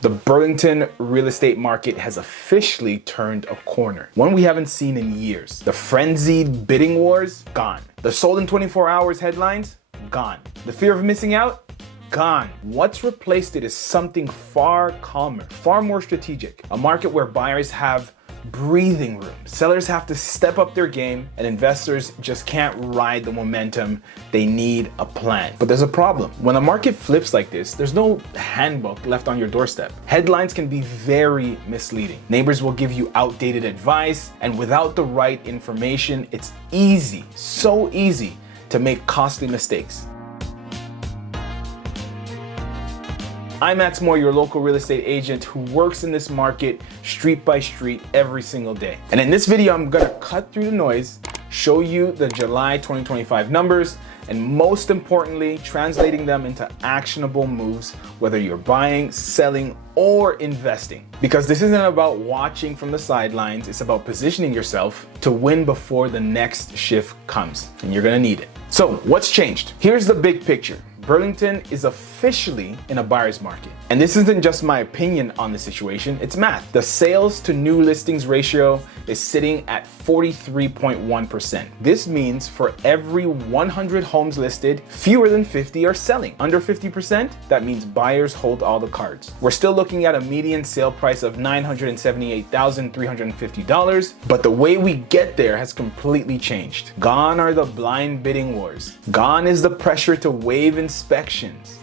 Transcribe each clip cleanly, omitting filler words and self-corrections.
The Burlington real estate market has officially turned a corner, one we haven't seen in years. The frenzied bidding wars, gone. The sold in 24 hours headlines, gone. The fear of missing out, gone. What's replaced it is something far calmer, far more strategic. A market where buyers have breathing room. Sellers have to step up their game, and investors just can't ride the momentum. They need a plan. But there's a problem. When a market flips like this, there's no handbook left on your doorstep. Headlines can be very misleading. Neighbors will give you outdated advice, and without the right information, it's easy, so easy to make costly mistakes. I'm Max Moore, your local real estate agent who works in this market street by street every single day. And in this video, I'm gonna cut through the noise, show you the July 2025 numbers, and most importantly, translating them into actionable moves, whether you're buying, selling, or investing. Because this isn't about watching from the sidelines, it's about positioning yourself to win before the next shift comes, and you're gonna need it. So what's changed? Here's the big picture. Burlington is officially in a buyer's market. And this isn't just my opinion on the situation, it's math. The sales to new listings ratio is sitting at 43.1%. This means for every 100 homes listed, fewer than 50 are selling. Under 50%, that means buyers hold all the cards. We're still looking at a median sale price of $978,350, but the way we get there has completely changed. Gone are the blind bidding wars. Gone is the pressure to waive inspections.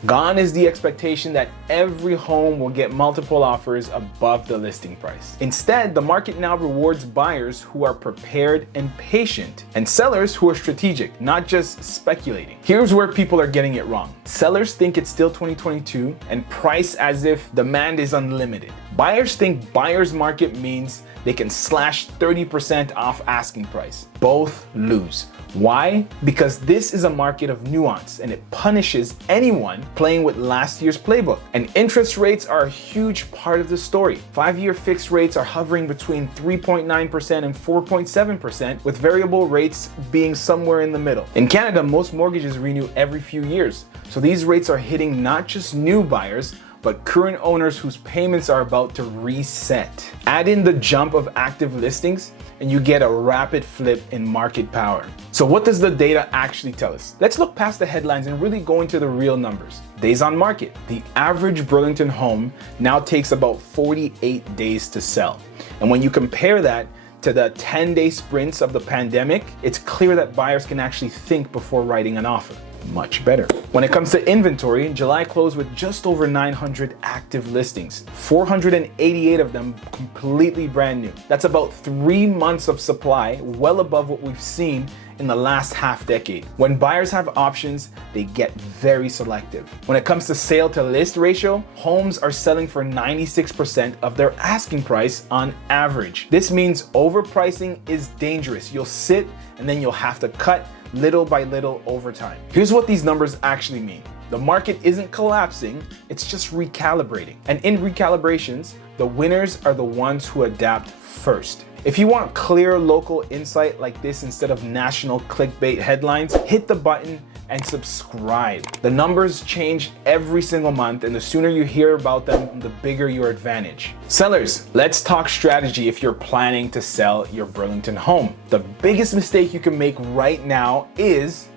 Gone is the expectation that every home will get multiple offers above the listing price. Instead, the market now rewards buyers who are prepared and patient, and sellers who are strategic, not just speculating. Here's where people are getting it wrong. Sellers think it's still 2022 and price as if demand is unlimited. Buyers think buyer's market means they can slash 30% off asking price. Both lose. Why? Because this is a market of nuance and it punishes anyone playing with last year's playbook. And interest rates are a huge part of the story. 5-year fixed rates are hovering between 3.9% and 4.7%, with variable rates being somewhere in the middle. In Canada, most mortgages renew every few years. So these rates are hitting not just new buyers, but current owners whose payments are about to reset. Add in the jump of active listings, and you get a rapid flip in market power. So what does the data actually tell us? Let's look past the headlines and really go into the real numbers. Days on market. The average Burlington home now takes about 48 days to sell. And when you compare that to the 10-day sprints of the pandemic, it's clear that buyers can actually think before writing an offer. Much better. When it comes to inventory, July closed with just over 900 active listings, 488 of them completely brand new. That's about 3 months of supply, well above what we've seen in the last half decade. When buyers have options, they get very selective. When it comes to sale to list ratio, homes are selling for 96% of their asking price on average. This means overpricing is dangerous. You'll sit and then you'll have to cut little by little over time. Here's what these numbers actually mean. The market isn't collapsing, it's just recalibrating. And in recalibrations, the winners are the ones who adapt first. If you want clear local insight like this instead of national clickbait headlines, hit the button and subscribe. The numbers change every single month, and the sooner you hear about them, the bigger your advantage. Sellers, let's talk strategy if you're planning to sell your Burlington home. The biggest mistake you can make right now is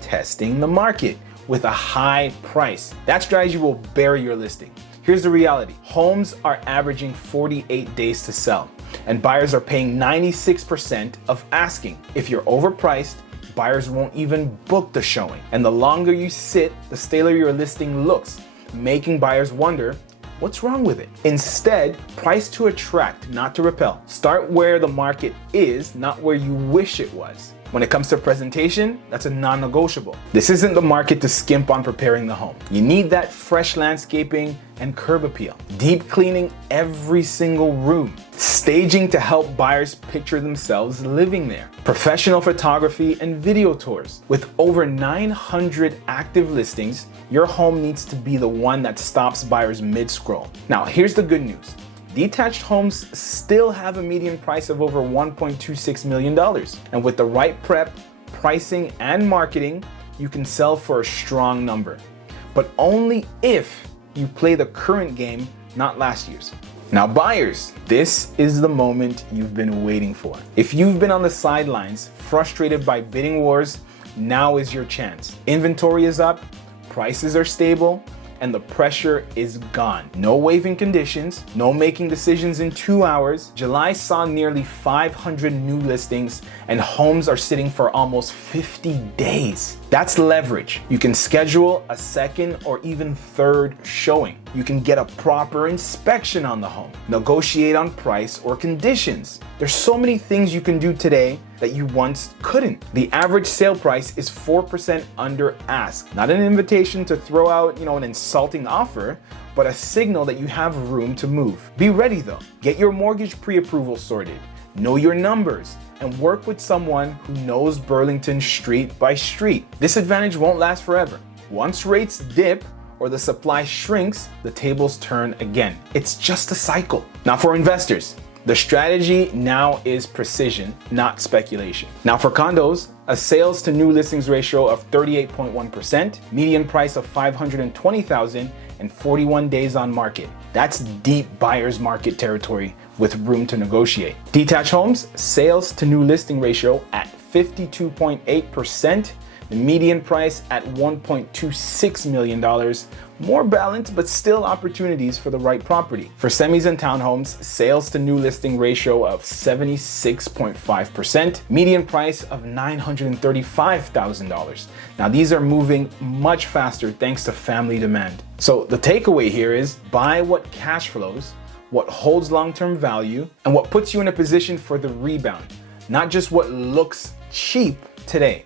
testing the market with a high price. That strategy will bury your listing. Here's the reality. Homes are averaging 48 days to sell, and buyers are paying 96% of asking. If you're overpriced, buyers won't even book the showing. And the longer you sit, the staler your listing looks, making buyers wonder, what's wrong with it? Instead, price to attract, not to repel. Start where the market is, not where you wish it was. When it comes to presentation, that's a non-negotiable. This isn't the market to skimp on preparing the home. You need that fresh landscaping and curb appeal. Deep cleaning every single room. Staging to help buyers picture themselves living there. Professional photography and video tours. With over 900 active listings, your home needs to be the one that stops buyers mid-scroll. Now, here's the good news. Detached homes still have a median price of over $1.26 million. And with the right prep, pricing, and marketing, you can sell for a strong number. But only if you play the current game, not last year's. Now buyers, this is the moment you've been waiting for. If you've been on the sidelines, frustrated by bidding wars, now is your chance. Inventory is up, prices are stable, and the pressure is gone. No waiving conditions, no making decisions in 2 hours. July saw nearly 500 new listings and homes are sitting for almost 50 days. That's leverage. You can schedule a second or even third showing. You can get a proper inspection on the home, negotiate on price or conditions. There's so many things you can do today that you once couldn't. The average sale price is 4% under ask. Not an invitation to throw out, an insulting offer, but a signal that you have room to move. Be ready though. Get your mortgage pre-approval sorted. Know your numbers and work with someone who knows Burlington street by street. This advantage won't last forever. Once rates dip or the supply shrinks, the tables turn again. It's just a cycle. Now for investors, the strategy now is precision, not speculation. Now for condos, a sales to new listings ratio of 38.1%, median price of $520,000, and 41 days on market. That's deep buyer's market territory with room to negotiate. Detached homes, sales to new listing ratio at 52.8%, the median price at $1.26 million, more balanced but still opportunities for the right property. For semis and townhomes, sales to new listing ratio of 76.5%, median price of $935,000. Now these are moving much faster thanks to family demand. So the takeaway here is buy what cash flows, what holds long-term value, and what puts you in a position for the rebound, not just what looks cheap today.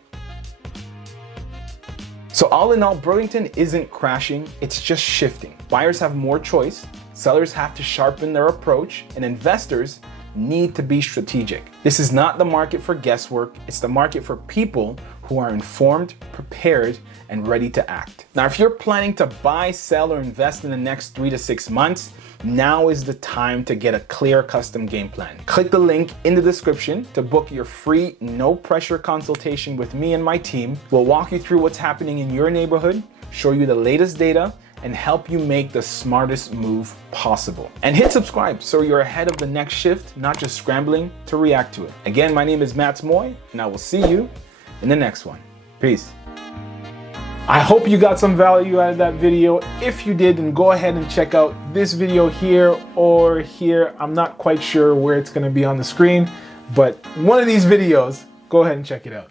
So all in all, Burlington isn't crashing, it's just shifting. Buyers have more choice, sellers have to sharpen their approach, and investors need to be strategic. This is not the market for guesswork, it's the market for people who are informed, prepared, and ready to act. Now, if you're planning to buy, sell, or invest in the next 3 to 6 months, now is the time to get a clear custom game plan. Click the link in the description to book your free, no pressure consultation with me and my team. We'll walk you through what's happening in your neighborhood, show you the latest data, and help you make the smartest move possible. And hit subscribe so you're ahead of the next shift, not just scrambling to react to it. Again, my name is Matt Moy, and I will see you in the next one. Peace. I hope you got some value out of that video. If you did, then go ahead and check out this video here or here. I'm not quite sure where it's gonna be on the screen, but one of these videos, go ahead and check it out.